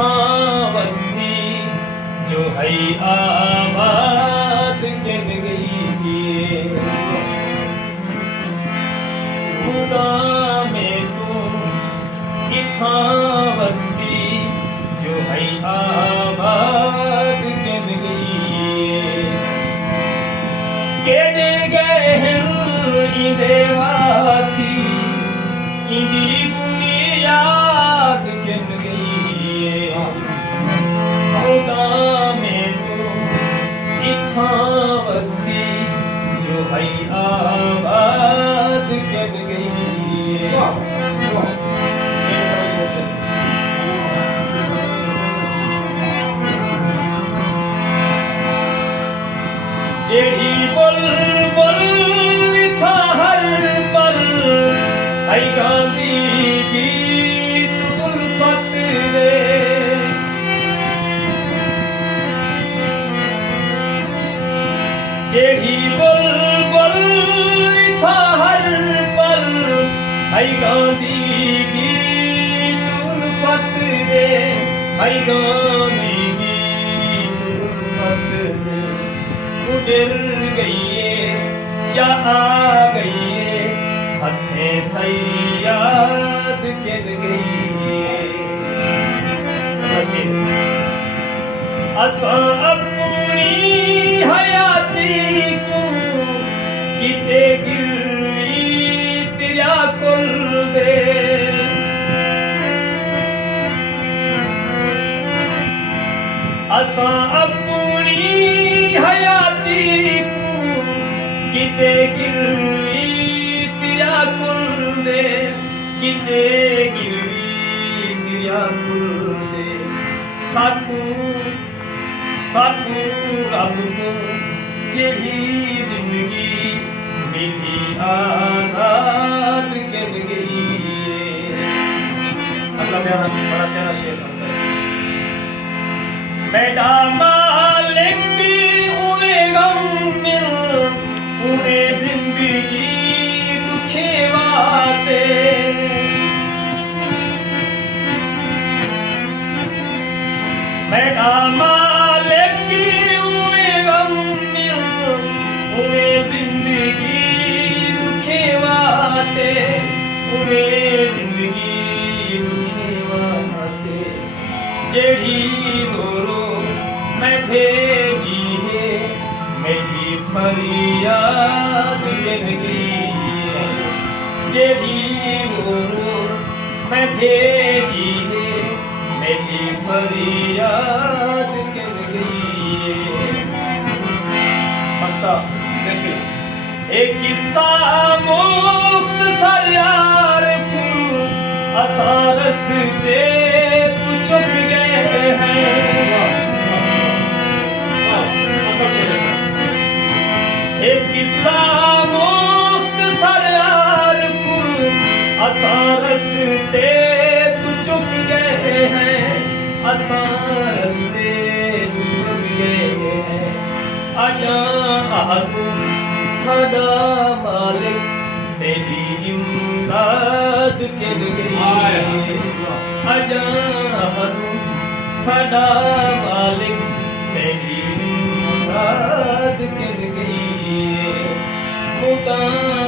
इत्थां वस्ती जो है आबाद किन गई खुदा में तू इत्थां वस्ती जो है आबाद किन गई केड़े गए इंदे वासी इंदी बुनियाद किन गई खुदा में तू इत्थां वस्ती जो है आबाद किन गई जेड़ी बुलबुल था हर पल आई गांधी गीत उल्फत दे जेड़ी बुलबुल था हर पल आई गांधी गीत उल्फत दे आई गांधी गीत उल्फत दे डर गई या आ गई हथे सयाद गिर गई असा अपनी हयाती को किते गिरवी तेरा कुल दे असा अपनी हयाती किते गिरवी तेरा कुल दे किते गिरवी तेरा कुल दे साकू साकू रब को जेही जिंदगी मिली आजाद किन गई अल्लाह प्यारा बड़ा प्यारा शेर बेटा मालिक उन्हें गम मिल उन्हें जिंदगी दुखे वाते बेटा मालिक उन्हें गम मिल उन्हें जिंदगी दुखे वाते उन्हें जिंदगी दुखे वाते जेड़ी मैं भेजी है मेरी फरियाद गिन गई जेड़ी वो मैं भेजी है मेरी फरियाद गिन गई पता एक किस्सा मुफ्त सर यार असारस दे तू चुप गए हैं एक किस्सा मुफ्त सरयार फुल असारस ते तू चुक गए हैं असारस ते तू चुक गए हैं आजा तू सदा मालिक तेरी इमदाद किन गई आजा तू सदा मालिक तेरी इमदाद किन गई खुदा